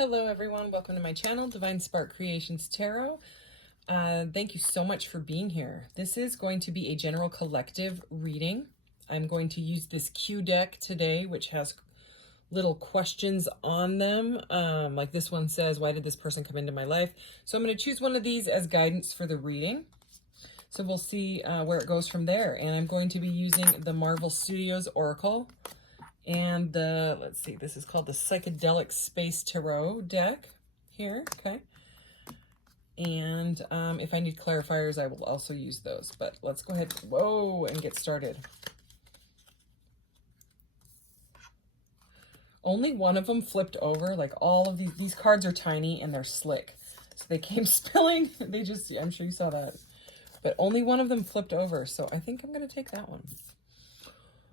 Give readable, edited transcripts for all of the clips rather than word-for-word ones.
Hello everyone, welcome to my channel, Divine Spark Creations Tarot. Thank you so much for being here. This is going to be a general collective reading. I'm going to use this Q deck today, which has little questions on them. Like this one says, why did this person come into my life? So I'm going to choose one of these as guidance for the reading. So we'll see where it goes from there. And I'm going to be using the Marvel Studios Oracle. And let's see, this is called the Psychedelic Space Tarot deck here, okay? And if I need clarifiers, I will also use those. But let's go ahead, and get started. Only one of them flipped over. Like all of these cards are tiny and they're slick. So they came spilling. They just, I'm sure you saw that. But only one of them flipped over. So I think I'm going to take that one.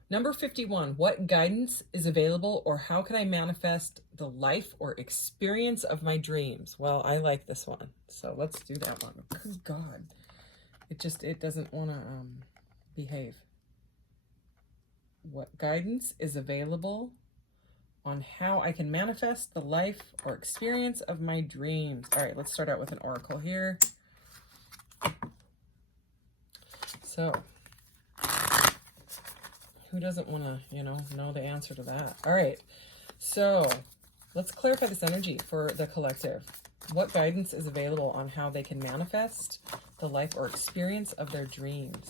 Number 51, what guidance is available or how can I manifest the life or experience of my dreams? Well, I like this one. So let's do that one. Good God. It doesn't want to behave. What guidance is available on how I can manifest the life or experience of my dreams? All right, let's start out with an oracle here. So who doesn't want to, know the answer to that? All right, so let's clarify this energy for the collective. What guidance is available on how they can manifest the life or experience of their dreams?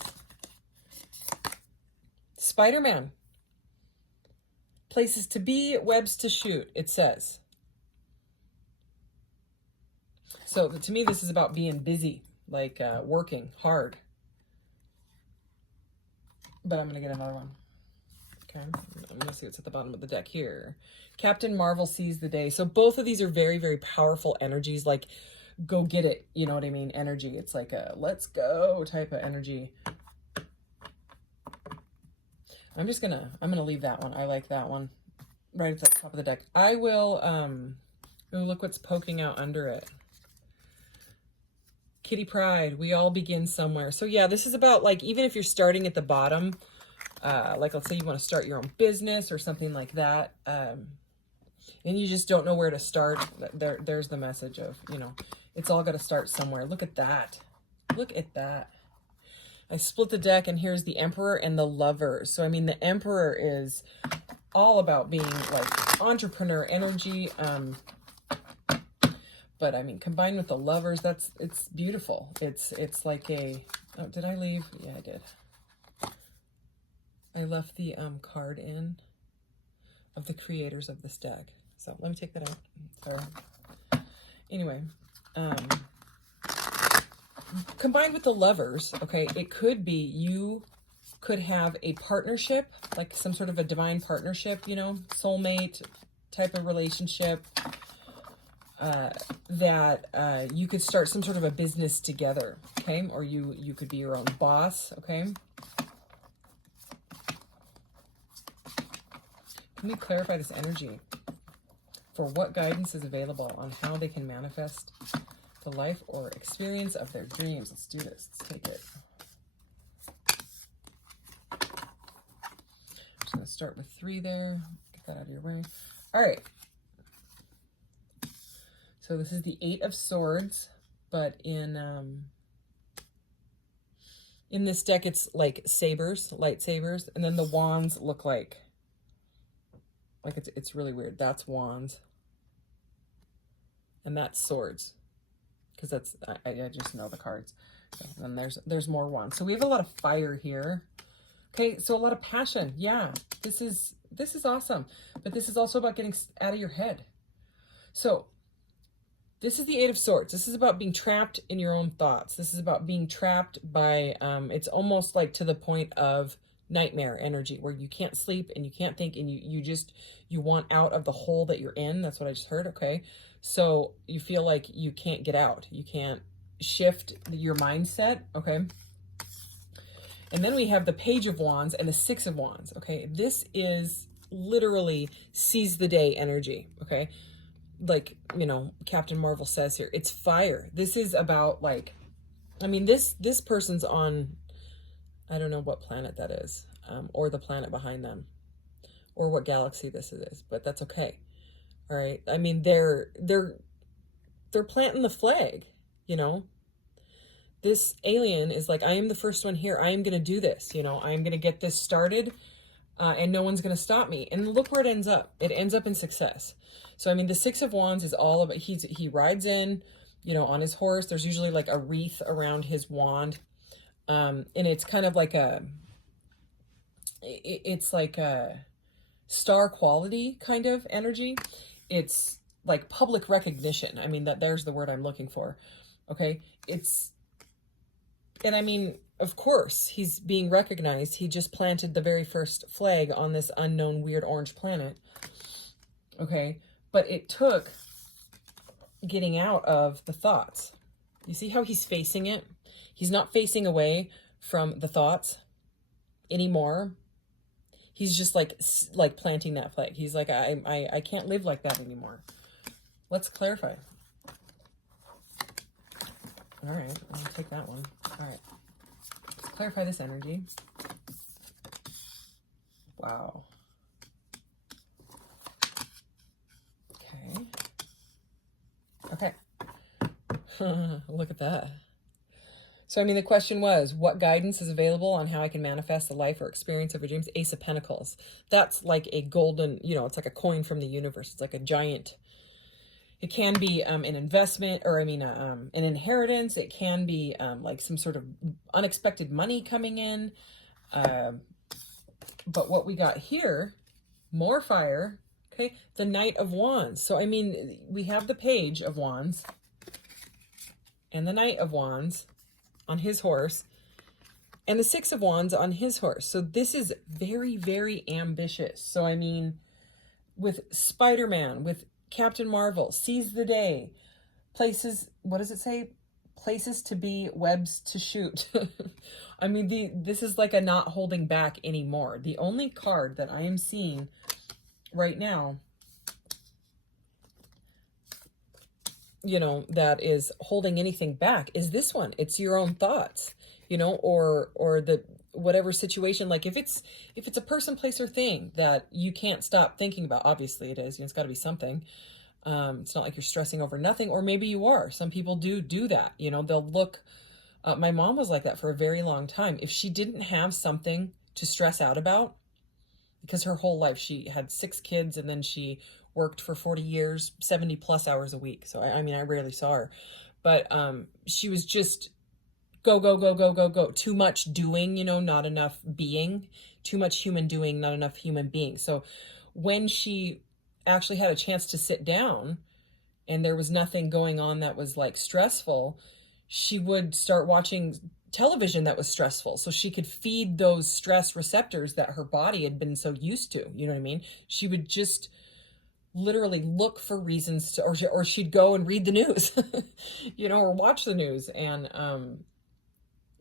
Spider-Man. Places to be, webs to shoot, it says. So to me, this is about being busy, like working hard. But I'm going to get another one. Okay, I'm going to see what's at the bottom of the deck here. Captain Marvel sees the day. So both of these are very, very powerful energies, like go get it, you know what I mean, energy. It's like a let's go type of energy. I'm going to leave that one. I like that one right at the top of the deck. I will, ooh, look what's poking out under it. Kitty Pride, we all begin somewhere. So yeah, this is about like, even if you're starting at the bottom, like let's say you want to start your own business or something like that, and you just don't know where to start, there's the message of, it's all got to start somewhere. Look at that. Look at that. I split the deck and here's the Emperor and the Lovers. So, I mean, the Emperor is all about being like entrepreneur energy, but I mean, combined with the Lovers, it's beautiful. It's like a, oh, did I leave? Yeah, I did. I left the card in of the creators of this deck. So let me take that out. Sorry. Anyway, combined with the Lovers, okay, it could be you could have a partnership, like some sort of a divine partnership, soulmate type of relationship, that you could start some sort of a business together, okay? Or you could be your own boss, okay? Let me clarify this energy for what guidance is available on how they can manifest the life or experience of their dreams. Let's do this. Let's take it. I'm just going to start with 3 there. Get that out of your way. All right. So this is the 8 of Swords, but in this deck, it's like sabers, lightsabers, and then the wands look like it's really weird. That's wands, and that's swords, because that's I just know the cards. Okay, and then there's more wands. So we have a lot of fire here. Okay, so a lot of passion. Yeah, this is awesome, but this is also about getting out of your head. So this is the 8 of Swords. This is about being trapped in your own thoughts. This is about being trapped by, it's almost like to the point of nightmare energy where you can't sleep and you can't think and you want out of the hole that you're in. That's what I just heard. Okay. So you feel like you can't get out. You can't shift your mindset. Okay. And then we have the Page of Wands and the 6 of Wands. Okay. This is literally seize the day energy. Okay. Like, Captain Marvel says here, it's fire. This is about like, I mean, this person's on, I don't know what planet that is, or the planet behind them, or what galaxy this is, but that's okay. All right. I mean, they're planting the flag, you know. This alien is like, I am the first one here. I am going to do this, you know. I am going to get this started, and no one's going to stop me. And look where it ends up. It ends up in success. So, I mean, the Six of Wands is all about, he rides in, you know, on his horse. There's usually like a wreath around his wand. And it's kind of like it's like a star quality kind of energy. It's like public recognition. I mean, there's the word I'm looking for. Okay. And I mean, of course, he's being recognized. He just planted the very first flag on this unknown weird orange planet. Okay. But it took getting out of the thoughts. You see how he's facing it? He's not facing away from the thoughts anymore. He's just like planting that flag. He's like, I can't live like that anymore. Let's clarify. All right, I'll take that one. All right, let's clarify this energy. Wow. Okay. Look at that. So, I mean, the question was, what guidance is available on how I can manifest the life or experience of your dreams? Ace of Pentacles. That's like a golden, you know, it's like a coin from the universe. It's like a giant. It can be an investment, or I mean, an inheritance. It can be like some sort of unexpected money coming in. But what we got here, more fire. Okay, the Knight of Wands. So, I mean, we have the Page of Wands and the Knight of Wands on his horse, and the Six of Wands on his horse. So this is very, very ambitious. So, I mean, with Spider-Man, with Captain Marvel, seize the day, places, what does it say? Places to be, webs to shoot. I mean, this is like a not holding back anymore. The only card that I am seeing right now, you know, that is holding anything back is this one. It's your own thoughts, you know, or the whatever situation. Like if it's a person, place, or thing that you can't stop thinking about, obviously it is, you know, it's got to be something. It's not like you're stressing over nothing, or maybe you are. Some people do that, you know. They'll look, my mom was like that for a very long time. If she didn't have something to stress out about, because her whole life she had 6 kids, and then she worked for 40 years, 70 plus hours a week. So I mean, I rarely saw her, but she was just go, go, go, go, go, go. Too much doing, you know, not enough being. Too much human doing, not enough human being. So when she actually had a chance to sit down and there was nothing going on that was like stressful, she would start watching television that was stressful, so she could feed those stress receptors that her body had been so used to. You know what I mean? She would just literally look for reasons to, or she'd go and read the news, you know, or watch the news, and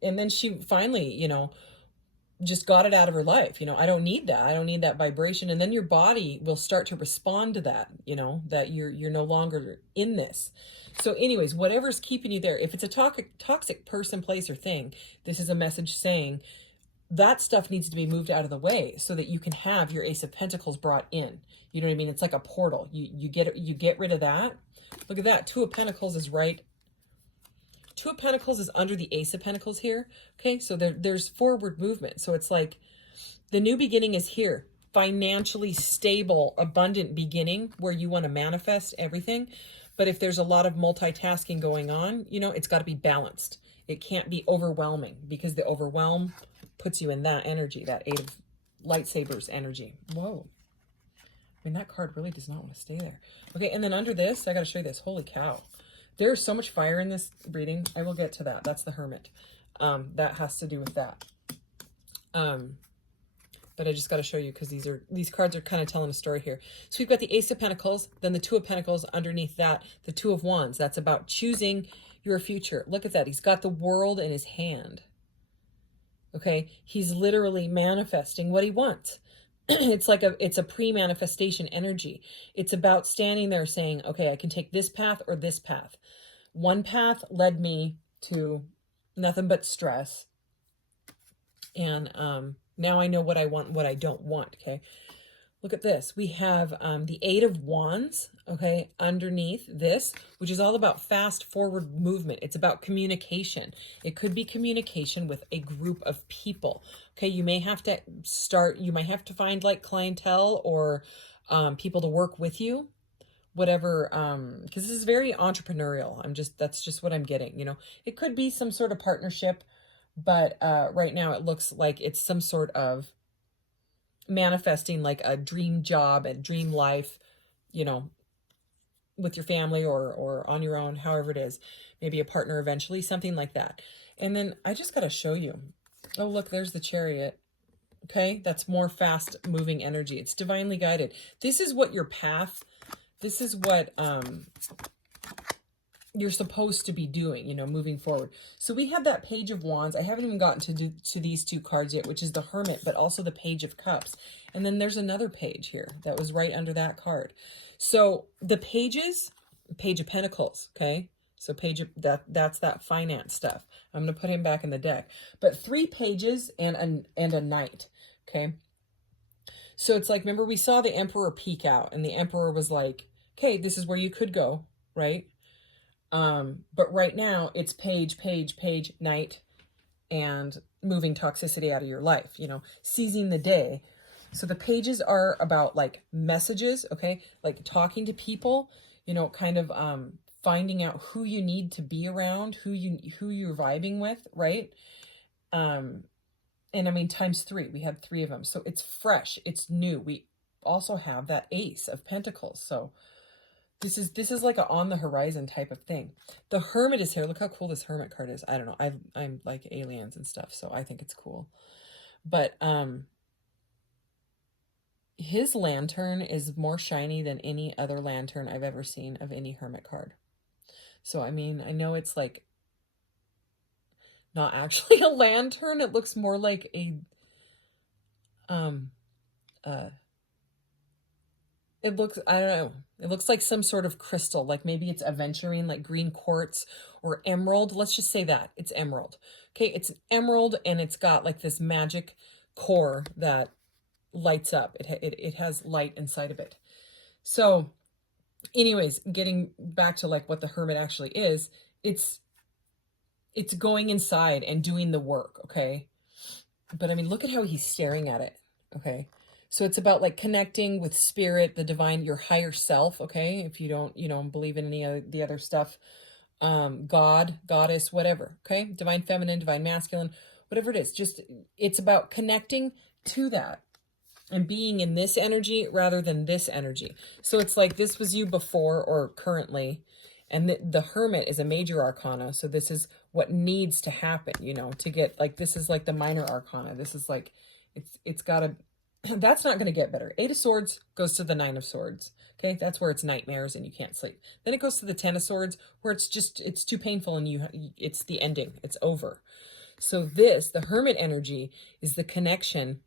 then she finally, you know, just got it out of her life. You know, I don't need that. I don't need that vibration. And then your body will start to respond to that, you know, that you're no longer in this. So anyways, whatever's keeping you there, if it's a toxic person, place, or thing, this is a message saying that stuff needs to be moved out of the way so that you can have your Ace of Pentacles brought in. You know what I mean? It's like a portal. You get rid of that. Look at that. Two of Pentacles is right. Two of Pentacles is under the Ace of Pentacles here. Okay, so there's forward movement. So it's like the new beginning is here. Financially stable, abundant beginning where you want to manifest everything. But if there's a lot of multitasking going on, you know, it's got to be balanced. It can't be overwhelming, because the overwhelm puts you in that energy, that Eight of Lightsabers energy. Whoa. I mean, that card really does not want to stay there. Okay, and then under this, I got to show you this. Holy cow. There's so much fire in this reading. I will get to that. That's the Hermit. That has to do with that. But I just got to show you, because these cards are kind of telling a story here. So we've got the Ace of Pentacles, then the Two of Pentacles underneath that, the Two of Wands. That's about choosing your future. Look at that. He's got the world in his hand. Okay? He's literally manifesting what he wants. It's a pre-manifestation energy. It's about standing there saying, okay, I can take this path or this path. One path led me to nothing but stress. And now I know what I want, what I don't want. Okay. Look at this. We have the Eight of Wands, okay, underneath this, which is all about fast forward movement. It's about communication. It could be communication with a group of people. Okay, you may have to you might have to find like clientele or people to work with you, whatever, because this is very entrepreneurial. That's just what I'm getting, you know. It could be some sort of partnership, but right now it looks like it's some sort of manifesting like a dream job and dream life, you know, with your family or on your own, however it is, maybe a partner eventually, something like that. And then I just got to show you. Oh, look, there's the Chariot. Okay, that's more fast moving energy. It's divinely guided. This is what your path, this is what you're supposed to be doing, you know, moving forward. So we have that Page of Wands. I haven't even gotten to these two cards yet, which is the Hermit, but also the Page of Cups. And then there's another page here that was right under that card. So the pages, Page of Pentacles, okay? So that's that finance stuff. I'm going to put him back in the deck. But 3 pages and a Knight, okay? So it's like, remember we saw the Emperor peek out, and the Emperor was like, okay, this is where you could go, right? But right now it's page, Knight, and moving toxicity out of your life, you know, seizing the day. So the pages are about like messages, okay? Like talking to people, you know, kind of, finding out who you need to be around, who you're vibing with, right? And I mean, ×3, we had 3 of them. So it's fresh, it's new. We also have that Ace of Pentacles. So this is like a on the horizon type of thing. The Hermit is here. Look how cool this Hermit card is. I don't know. I'm like aliens and stuff, so I think it's cool. But his lantern is more shiny than any other lantern I've ever seen of any Hermit card. So I mean, I know it's like not actually a lantern. It looks more like a it looks, I don't know, it looks like some sort of crystal, like maybe it's aventurine, like green quartz or emerald. Let's just say that it's emerald. Okay, it's an emerald, and it's got like this magic core that lights up. It has light inside of it. So anyways, getting back to like what the Hermit actually is, it's going inside and doing the work, okay? But I mean, look at how he's staring at it, okay? So it's about like connecting with spirit, the divine, your higher self, okay? If you don't, you know, believe in any of the other stuff, God, goddess, whatever, okay? Divine feminine, divine masculine, whatever it is. Just, it's about connecting to that and being in this energy rather than this energy. So it's like this was you before or currently, and the Hermit is a major arcana. So this is what needs to happen, you know, to get like, this is like the minor arcana. This is like, it's got to, that's not going to get better. 8 of Swords goes to the 9 of Swords. Okay, that's where it's nightmares and you can't sleep. Then it goes to the 10 of Swords, where it's just, it's too painful and it's the ending. It's over. So this, the Hermit energy, is the connection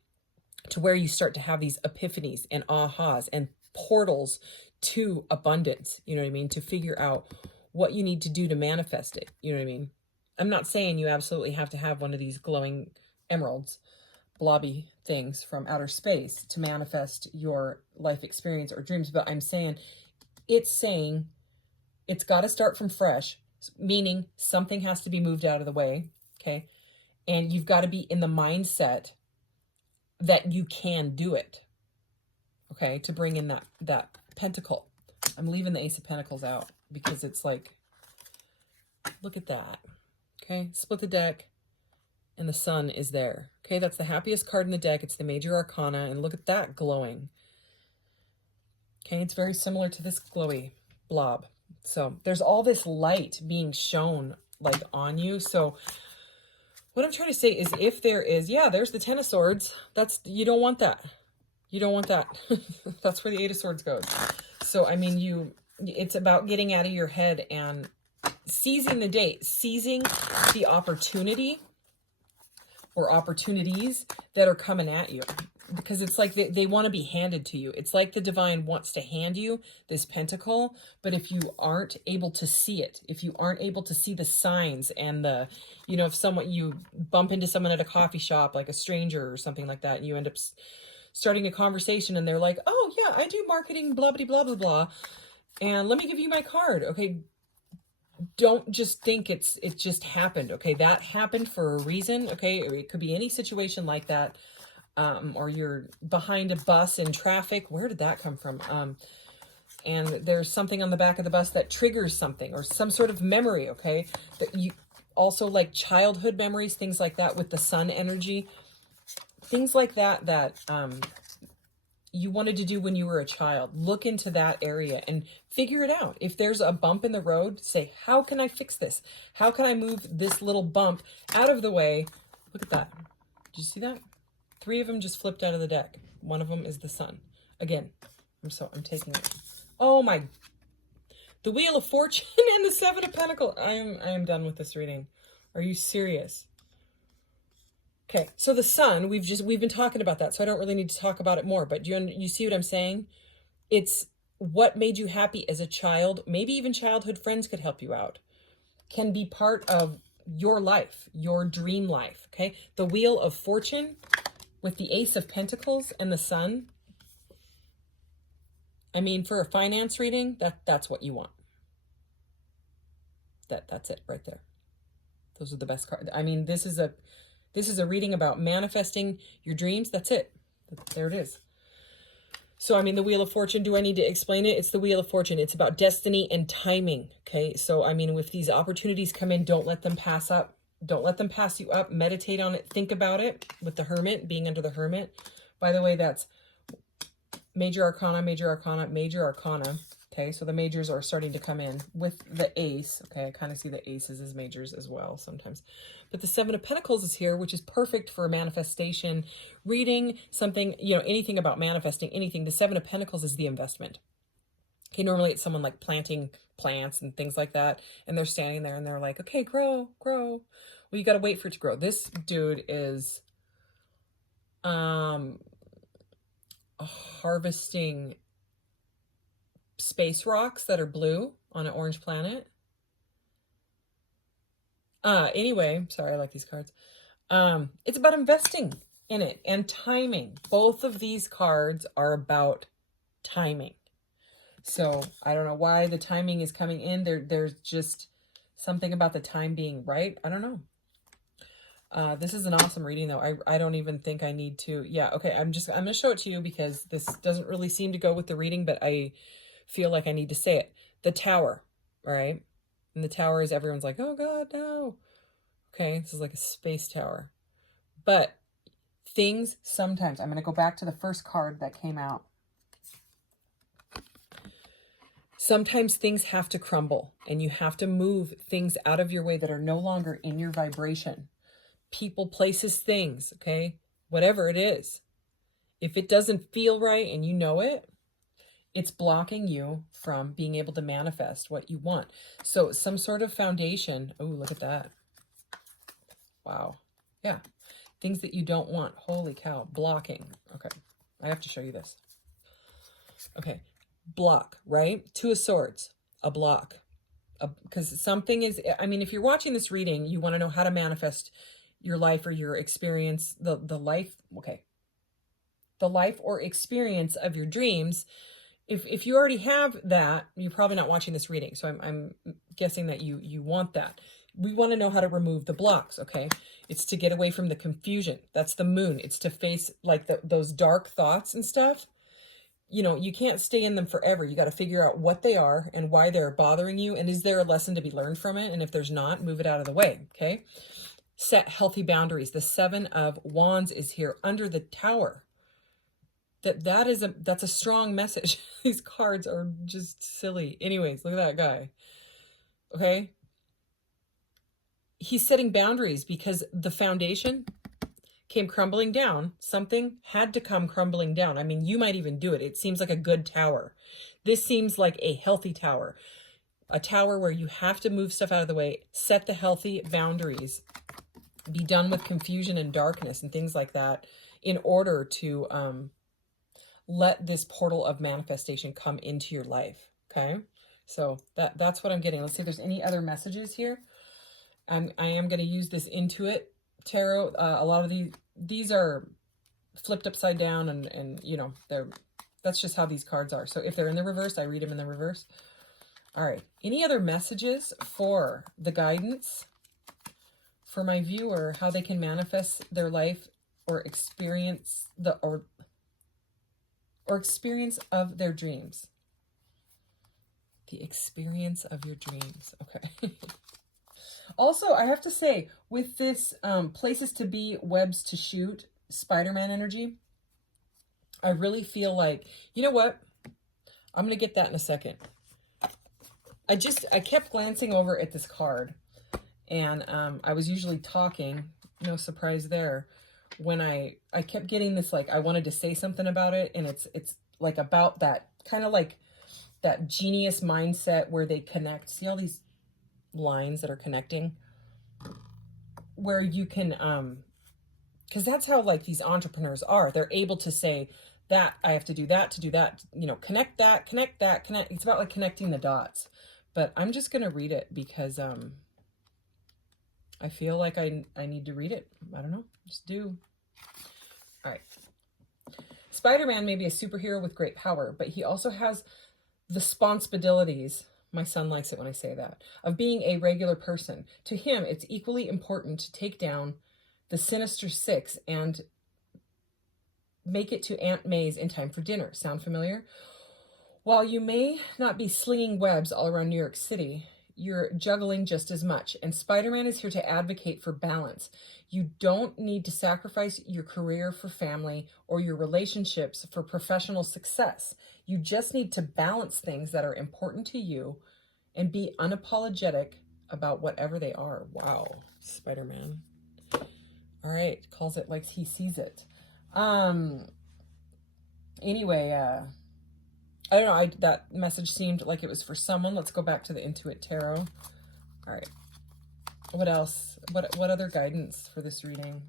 to where you start to have these epiphanies and ahas and portals to abundance. You know what I mean? To figure out what you need to do to manifest it. You know what I mean? I'm not saying you absolutely have to have one of these glowing emeralds, blobby things from outer space to manifest your life experience or dreams, but I'm saying it's got to start from fresh, meaning something has to be moved out of the way, okay? And you've got to be in the mindset that you can do it, okay, to bring in that pentacle. I'm leaving the Ace of Pentacles out because it's like, look at that, okay? Split the deck. And the Sun is there. Okay, that's the happiest card in the deck. It's the major arcana. And look at that glowing. Okay, it's very similar to this glowy blob. So there's all this light being shown like on you. So what I'm trying to say is if there is, yeah, there's the 10 of Swords. You don't want that. You don't want that. That's where the 8 of Swords goes. So, I mean, it's about getting out of your head and seizing the day, seizing the opportunity or opportunities that are coming at you, because it's like they want to be handed to you. It's like the divine wants to hand you this pentacle, but if you aren't able to see it, if you aren't able to see the signs and the, you know, if you bump into someone at a coffee shop, like a stranger or something like that, and you end up starting a conversation and they're like, oh yeah, I do marketing, blah, blah, blah, blah, blah. And let me give you my card. Okay. Don't just think it just happened. Okay. That happened for a reason. Okay. It could be any situation like that. Or you're behind a bus in traffic. Where did that come from? And there's something on the back of the bus that triggers something or some sort of memory. Okay. That you also like childhood memories, things like that with the sun energy, things like that, you wanted to do when you were a child. Look into that area and figure it out. If there's a bump in the road, say, how can I fix this? How can I move this little bump out of the way? Look at that. Did you see that? 3 of them just flipped out of the deck. One of them is the sun. Again, I'm taking it. Oh my, the Wheel of Fortune and the 7 of Pentacles. I am done with this reading. Are you serious? Okay, so the sun, we've been talking about that, so I don't really need to talk about it more, but you see what I'm saying? It's what made you happy as a child, maybe even childhood friends could help you out, can be part of your life, your dream life, okay? The Wheel of Fortune with the Ace of Pentacles and the sun. I mean, for a finance reading, that's what you want. That's it right there. Those are the best cards. I mean, this is a reading about manifesting your dreams. That's it. There it is. So, I mean, the Wheel of Fortune, do I need to explain it? It's the Wheel of Fortune. It's about destiny and timing. Okay. So, I mean, if these opportunities come in, don't let them pass up. Don't let them pass you up. Meditate on it. Think about it with the Hermit, being under the Hermit. By the way, that's Major Arcana, Major Arcana, Major Arcana. Okay, so the majors are starting to come in with the Ace. Okay, I kind of see the Aces as majors as well sometimes. But the 7 of Pentacles is here, which is perfect for a manifestation reading, something, anything about manifesting, anything. The 7 of Pentacles is the investment. Okay, normally it's someone like planting plants and things like that, and they're standing there and they're like, okay, grow, grow. Well, you got to wait for it to grow. This dude is harvesting space rocks that are blue on an orange planet. Anyway, sorry, I like these cards. It's about investing in it and timing. Both of these cards are about timing. So I don't know why the timing is coming in. There's just something about the time being right. I don't know. This is an awesome reading though. I don't even think I need to. Yeah. Okay. I'm going to show it to you because this doesn't really seem to go with the reading, but I feel like I need to say it. The Tower, right? And the Tower is everyone's like, oh God, no. Okay, this is like a space tower. But things sometimes, I'm going to go back to the first card that came out. Sometimes things have to crumble and you have to move things out of your way that are no longer in your vibration. People, places, things, okay? Whatever it is. If it doesn't feel right and you know it, it's blocking you from being able to manifest what you want. So some sort of foundation. Oh, look at that. Wow. Yeah. Things that you don't want. Holy cow. Blocking. Okay. I have to show you this. Okay. Block, right? 2 of Swords. A block. Because something is, I mean, if you're watching this reading, you want to know how to manifest your life or your experience, the life. Okay. The life or experience of your dreams. If you already have that, you're probably not watching this reading. So I'm guessing that you want that. We want to know how to remove the blocks, okay? It's to get away from the confusion. That's the Moon. It's to face like those dark thoughts and stuff. You can't stay in them forever. You got to figure out what they are and why they're bothering you. And is there a lesson to be learned from it? And if there's not, move it out of the way, okay? Set healthy boundaries. The 7 of Wands is here under the Tower. That's a strong message. These cards are just silly. Anyways, look at that guy. Okay. He's setting boundaries because the foundation came crumbling down. Something had to come crumbling down. I mean, you might even do it. It seems like a good tower. This seems like a healthy tower. A tower where you have to move stuff out of the way, set the healthy boundaries, be done with confusion and darkness and things like that in order to, let this portal of manifestation come into your life. Okay. So that's what I'm getting. Let's see if there's any other messages here. I am going to use this Intuit Tarot. A lot of these are flipped upside down, and you know, that's just how these cards are. So if they're in the reverse, I read them in the reverse. All right. Any other messages for the guidance for my viewer, how they can manifest their life or experience or experience of their dreams? The experience of your dreams. Okay. Also, I have to say, with this places to be, webs to shoot, Spider-Man energy, I really feel like, you know what? I'm going to get that in a second. I kept glancing over at this card, and I was usually talking, no surprise there, when I kept getting this, like, I wanted to say something about it, and it's like about that, kind of like that genius mindset where they connect. See all these lines that are connecting? Where you can, because that's how, like, these entrepreneurs are. They're able to say that I have to do that, you know, connect that, connect. It's about, like, connecting the dots. But I'm just going to read it because I feel like I need to read it. I don't know. Just do. All right. Spider-Man may be a superhero with great power, but he also has the responsibilities, my son likes it when I say that, of being a regular person. To him, it's equally important to take down the Sinister Six and make it to Aunt May's in time for dinner. Sound familiar? While you may not be slinging webs all around New York City, you're juggling just as much. And Spider-Man is here to advocate for balance. You don't need to sacrifice your career for family or your relationships for professional success. You just need to balance things that are important to you and be unapologetic about whatever they are. Wow, Spider-Man. All right, calls it like he sees it. Anyway, I don't know, that message seemed like it was for someone. Let's go back to the Intuit Tarot. All right. What else? What other guidance for this reading?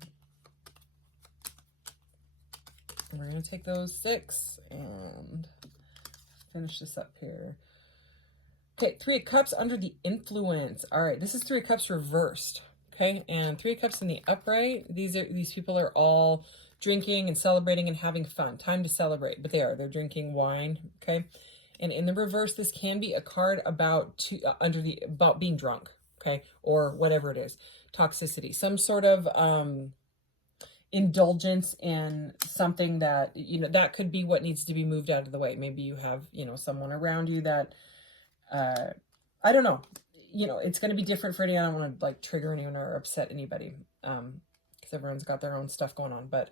We're going to take those 6 and finish this up here. Okay, 3 of Cups under the influence. All right, this is 3 of Cups reversed. Okay, and 3 of Cups in the upright. These people are all drinking and celebrating and having fun. Time to celebrate, but they're drinking wine. Okay, and in the reverse, this can be a card about about being drunk. Okay, or whatever it is, toxicity, some sort of indulgence in something that, you know, that could be what needs to be moved out of the way. Maybe you have, you know, someone around you that I don't know. You know, it's going to be different for anyone. I don't want to, like, trigger anyone or upset anybody, because everyone's got their own stuff going on. But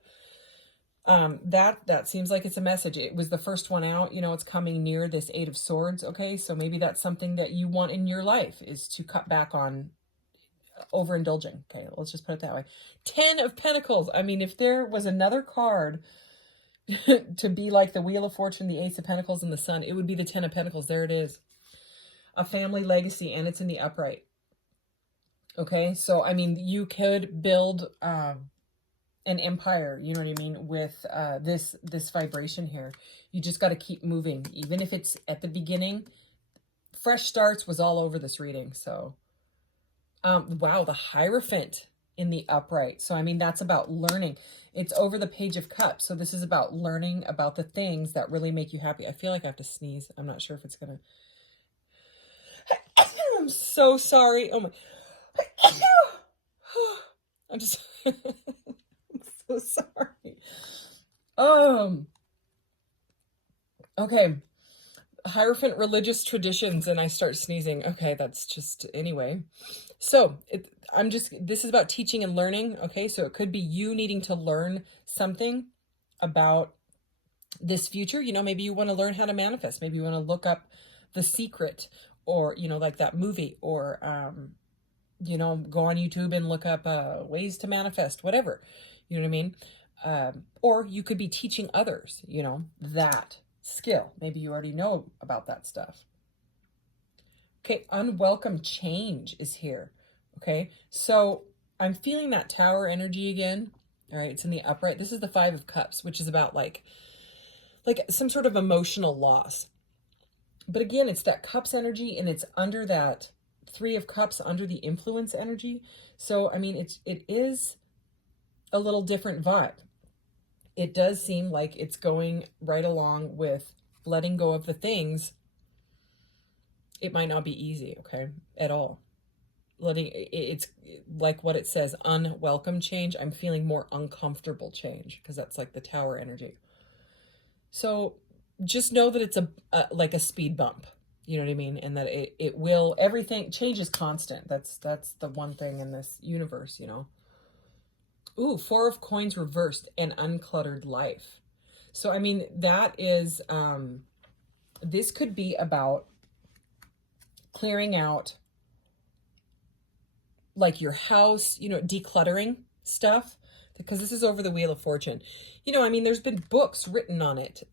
that seems like it's a message. It was the first one out. You know, it's coming near this 8 of Swords. Okay, so maybe that's something that you want in your life, is to cut back on overindulging. Okay, let's just put it that way. 10 of Pentacles. I mean, if there was another card to be like the Wheel of Fortune, the Ace of Pentacles, and the Sun, it would be the 10 of Pentacles. There it is. A family legacy, and it's in the upright. Okay, so I mean, you could build an empire, you know what I mean, with this vibration here. You just got to keep moving, even if it's at the beginning. Fresh starts was all over this reading. So wow, the Hierophant in the upright. So I mean, that's about learning. It's over the Page of Cups. So this is about learning about the things that really make you happy. I feel like I have to sneeze. I'm not sure if it's gonna. I'm so sorry. Oh my. I'm just. I'm so sorry. Okay. Hierophant religious traditions, and I start sneezing. Okay, that's just, anyway. So this is about teaching and learning. Okay, so it could be you needing to learn something about this future. You know, maybe you want to learn how to manifest. Maybe you want to look up The Secret, or, you know, like that movie, or, you know, go on YouTube and look up ways to manifest, whatever, you know what I mean? Or you could be teaching others, you know, that skill. Maybe you already know about that stuff. Okay, unwelcome change is here. Okay, so I'm feeling that Tower energy again. All right, it's in the upright. This is the 5 of Cups, which is about like some sort of emotional loss. But again, it's that Cups energy, and it's under that 3 of Cups, under the influence energy. So, I mean, it is a little different vibe. it does seem like it's going right along with letting go of the things. It might not be easy, okay, at all. It's like what it says, unwelcome change. I'm feeling more uncomfortable change, because that's like the Tower energy. So just know that it's like a speed bump, you know what I mean? And that it will, everything, change is constant. That's the one thing in this universe, you know. Ooh, 4 of Coins reversed, an uncluttered life. So, I mean, that is, this could be about clearing out, like, your house, you know, decluttering stuff, because this is over the Wheel of Fortune. You know, I mean, there's been books written on it,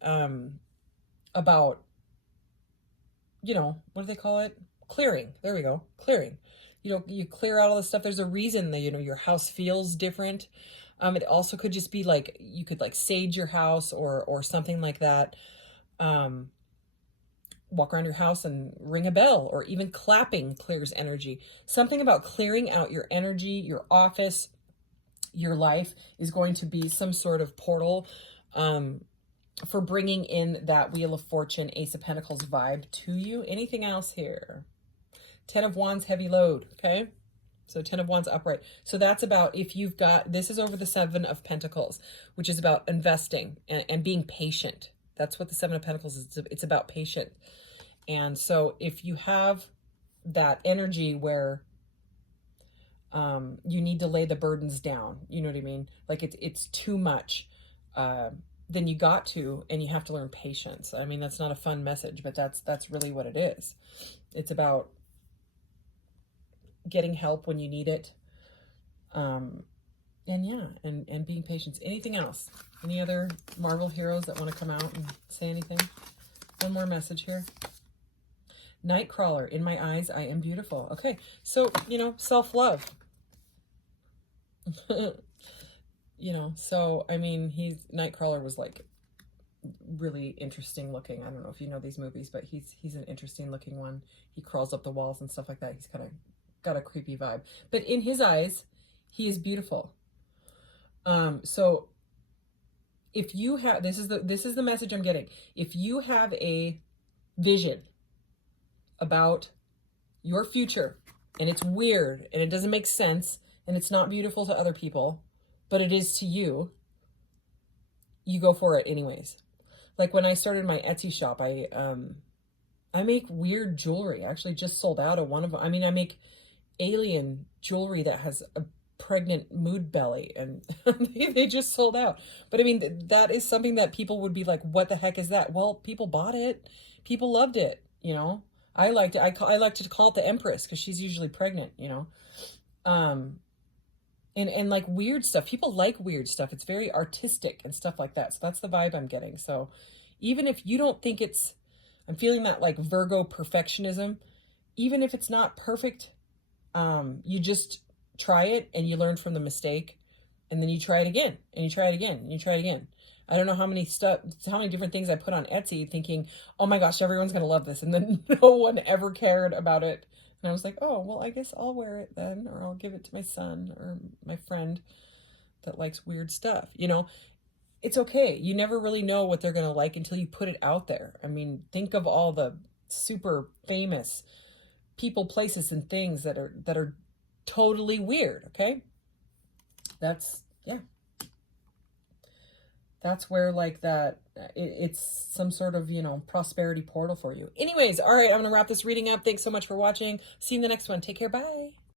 about, you know, what do they call it? Clearing. There we go. Clearing. You know, you clear out all this stuff. There's a reason that, you know, your house feels different. It also could just be like, you could like sage your house or something like that. Walk around your house and ring a bell, or even clapping clears energy. Something about clearing out your energy, your office, your life is going to be some sort of portal for bringing in that Wheel of Fortune, Ace of Pentacles vibe to you. Anything else here? 10 of Wands, heavy load, okay? So 10 of Wands upright. So that's about, if you've got, this is over the 7 of Pentacles, which is about investing and being patient. That's what the 7 of Pentacles is. It's about patience. And so if you have that energy where you need to lay the burdens down, you know what I mean? Like it's too much, then you got to, and you have to learn patience. I mean, that's not a fun message, but that's really what it is. It's about getting help when you need it. And yeah, and being patient. Anything else? Any other Marvel heroes that want to come out and say anything? One more message here. Nightcrawler, in my eyes, I am beautiful. Okay, so, you know, self-love. You know, so, I mean, Nightcrawler was, like, really interesting looking. I don't know if you know these movies, but he's an interesting looking one. He crawls up the walls and stuff like that. He's kind of got a creepy vibe. But in his eyes, he is beautiful. So if you have, this is the message I'm getting. If you have a vision about your future and it's weird and it doesn't make sense and it's not beautiful to other people, but it is to you, you go for it anyways. Like when I started my Etsy shop, I make weird jewelry. I actually just sold out of one of them. I mean, I make alien jewelry that has a pregnant mood belly, and they just sold out. But I mean, that is something that people would be like, what the heck is that? Well, people bought it. People loved it, you know. I liked it. I like to call it the Empress because she's usually pregnant, you know. And like weird stuff. People like weird stuff. It's very artistic and stuff like that. So that's the vibe I'm getting. So even if you don't think it's, I'm feeling that like Virgo perfectionism, even if it's not perfect, you just try it and you learn from the mistake, and then you try it again and you try it again and you try it again. I don't know how many different things I put on Etsy thinking, oh my gosh, everyone's going to love this. And then no one ever cared about it. And I was like, oh, well, I guess I'll wear it then, or I'll give it to my son or my friend that likes weird stuff. You know, it's okay. You never really know what they're going to like until you put it out there. I mean, think of all the super famous people, places, and things that are totally weird. Okay. That's where like that, it's some sort of, you know, prosperity portal for you. Anyways, all right, I'm going to wrap this reading up. Thanks so much for watching. See you in the next one. Take care. Bye.